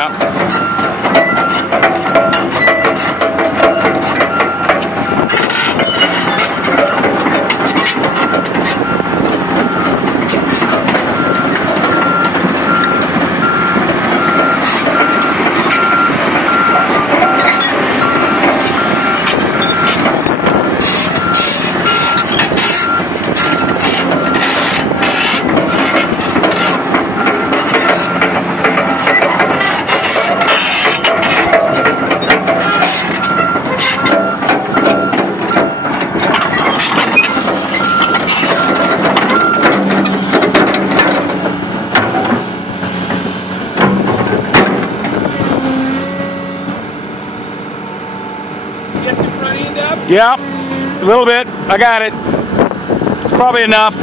Yeah. Get the front end up? Yeah, a little bit. I got it. It's probably enough.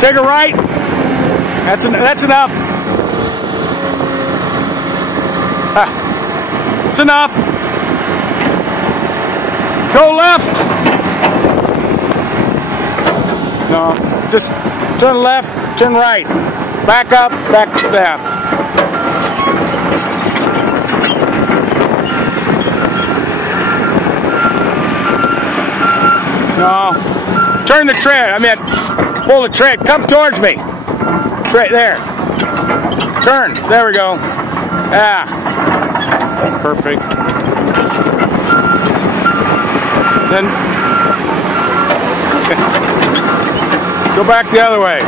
Take a right. That's enough. It's enough. Go left. No, just turn left, turn right. Back up, back to that. No, turn the tread. I mean, pull the tread. Come towards me. Right there. Turn. There we go. Ah. Perfect. Then go back the other way.